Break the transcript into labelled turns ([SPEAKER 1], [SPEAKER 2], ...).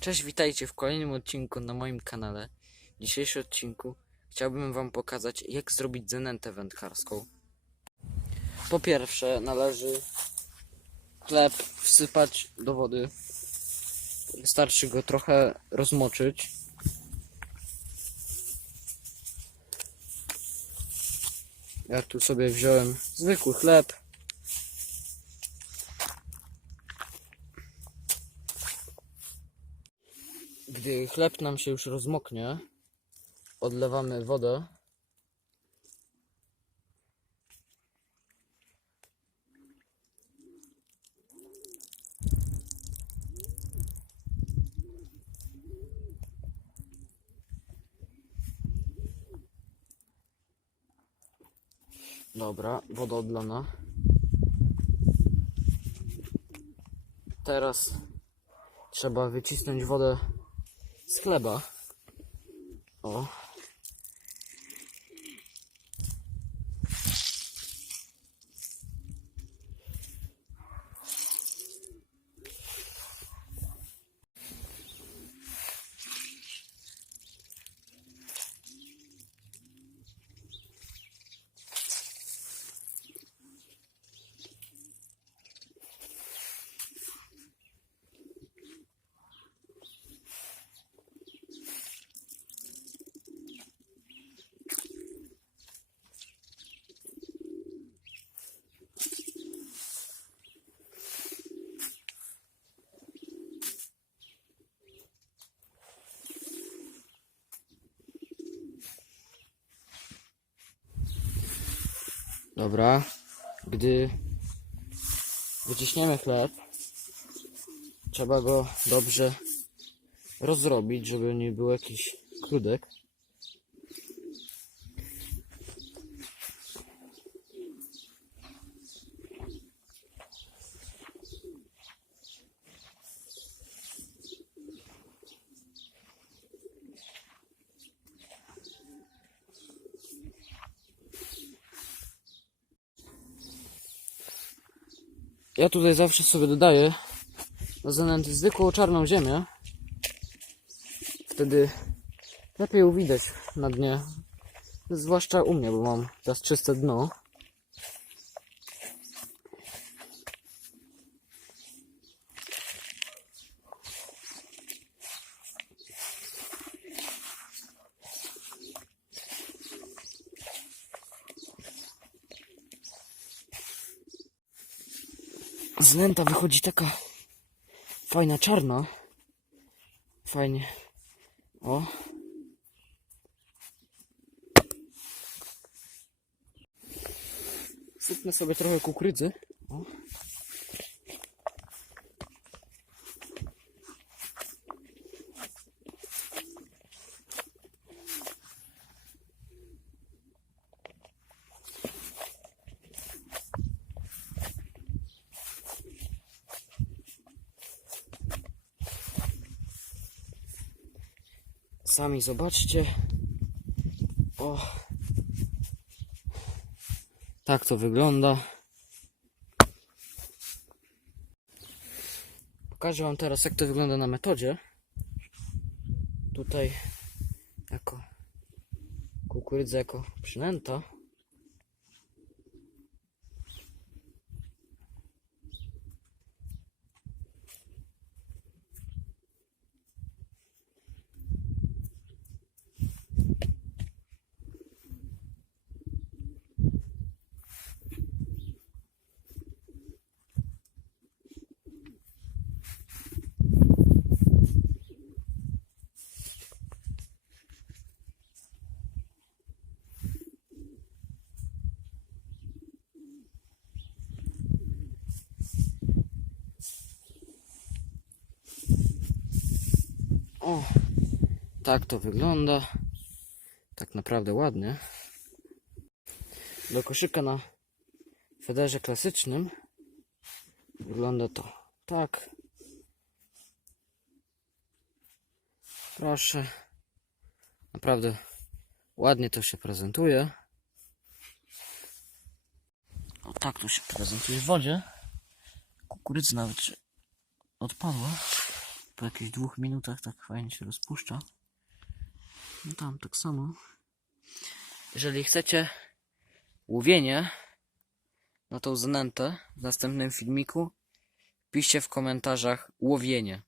[SPEAKER 1] Cześć, witajcie w kolejnym odcinku na moim kanale. W dzisiejszym odcinku chciałbym wam pokazać jak zrobić zanętę wędkarską. Po pierwsze należy chleb wsypać do wody. Wystarczy go trochę rozmoczyć. Ja tu sobie wziąłem zwykły chleb. Gdy chleb nam się już rozmoknie, odlewamy wodę. Dobra, woda odlana. Teraz trzeba wycisnąć wodę z chleba. O. Dobra. Gdy wyciśniemy chleb, trzeba go dobrze rozrobić, żeby nie było jakiś krudek. Ja tutaj zawsze sobie dodaję do zanęty zwykłą czarną ziemię. Wtedy lepiej ją widać na dnie. Zwłaszcza u mnie, bo mam teraz czyste dno. Z lęta wychodzi taka fajna czarna. Fajnie. O. Sypnę sobie trochę kukurydzy. O. Sami zobaczcie. O. Tak to wygląda. Pokażę wam teraz jak to wygląda na metodzie. Tutaj jako kukurydza jako przynęta. O, tak to wygląda. Tak naprawdę ładnie. Do koszyka na federze klasycznym wygląda to tak. Proszę. Naprawdę ładnie to się prezentuje. O tak to się prezentuje w wodzie. Kukurydza nawet odpadła. Po jakichś dwóch minutach tak fajnie się rozpuszcza. No tam tak samo. Jeżeli chcecie łowienie na tą zanętę w następnym filmiku, piszcie w komentarzach łowienie.